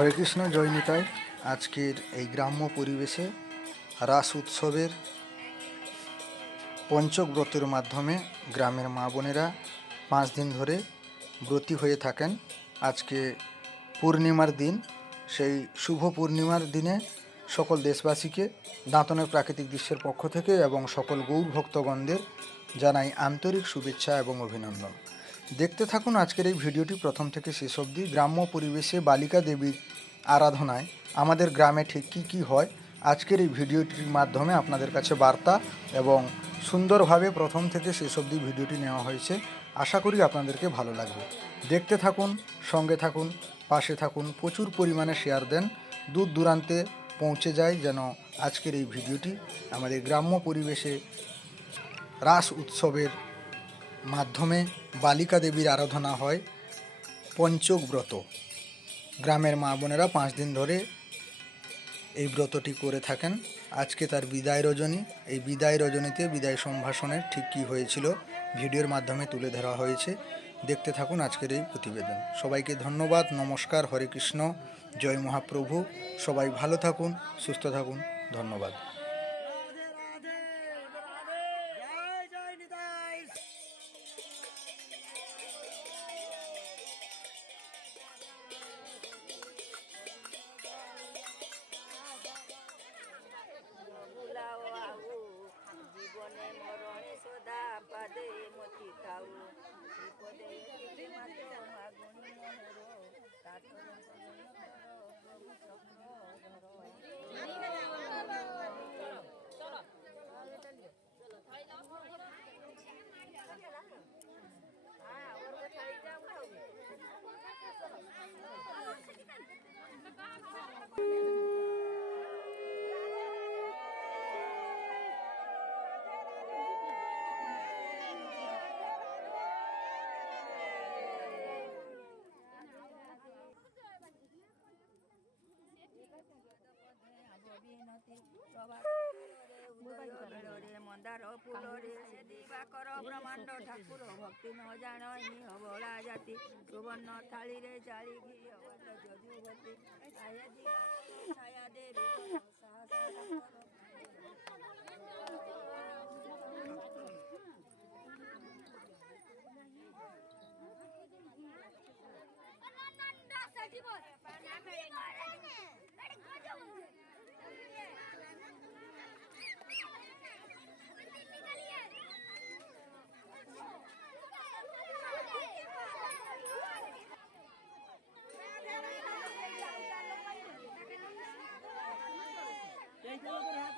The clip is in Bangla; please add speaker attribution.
Speaker 1: হরে কৃষ্ণ জয়নিতায় আজকের এই গ্রাম্য পরিবেশে রাস উৎসবের পঞ্চক ব্রতের মাধ্যমে গ্রামের মা বোনেরা পাঁচ দিন ধরে ব্রতী হয়ে থাকেন। আজকে পূর্ণিমার দিন, সেই শুভ পূর্ণিমার দিনে সকল দেশবাসীকে দাঁতনের প্রাকৃতিক দৃশ্যের পক্ষ থেকে এবং সকল গৌর ভক্তগণদের জানাই আন্তরিক শুভেচ্ছা এবং অভিনন্দন। দেখতে থাকুন আজকের এই ভিডিওটি প্রথম থেকে শেষ অবধি। গ্রাম্য পরিবেশে বালিকা দেবীর আরাধনায় আমাদের গ্রামে ঠিক কী কী হয়, আজকের এই ভিডিওটির মাধ্যমে আপনাদের কাছে বার্তা এবং সুন্দরভাবে প্রথম থেকে শেষ অবধি ভিডিওটি নেওয়া হয়েছে। আশা করি আপনাদেরকে ভালো লাগবে। দেখতে থাকুন, সঙ্গে থাকুন, পাশে থাকুন, প্রচুর পরিমাণে শেয়ার দেন। দূর দূরান্তে পৌঁছে যায় যেন আজকের এই ভিডিওটি আমাদের গ্রাম্য পরিবেশে রাস উৎসবের মাধ্যমে বালিকা দেবীর আরাধনা হয় পঞ্চক ব্রত গ্রামের মা বোনেরা পাঁচ দিন ধরে এই ব্রতটি করে থাকেন। আজকে তার বিদায় রজনী। এই বিদায় রজনীতে বিদায় সম্ভাষণের ঠিক কী হয়েছিল ভিডিওর মাধ্যমে তুলে ধরা হয়েছে। দেখতে থাকুন আজকের এই প্রতিবেদন। সবাইকে ধন্যবাদ। নমস্কার। হরে কৃষ্ণ। জয় মহাপ্রভু। সবাই ভালো থাকুন, সুস্থ থাকুন। ধন্যবাদ।
Speaker 2: ଉଦୟରେ ମନ୍ଦାର ଫୁଲରେ ସେ ଦିବାକର ବ୍ରହ୍ମାଣ୍ଡ ଠାକୁର ଭକ୍ତି ନ ଜାଣହି ଅବଳା ଜାତି ସୁବର୍ଣ୍ଣ ଥାଳିରେ ଜାଳି ଘି
Speaker 3: ফলো করে হাত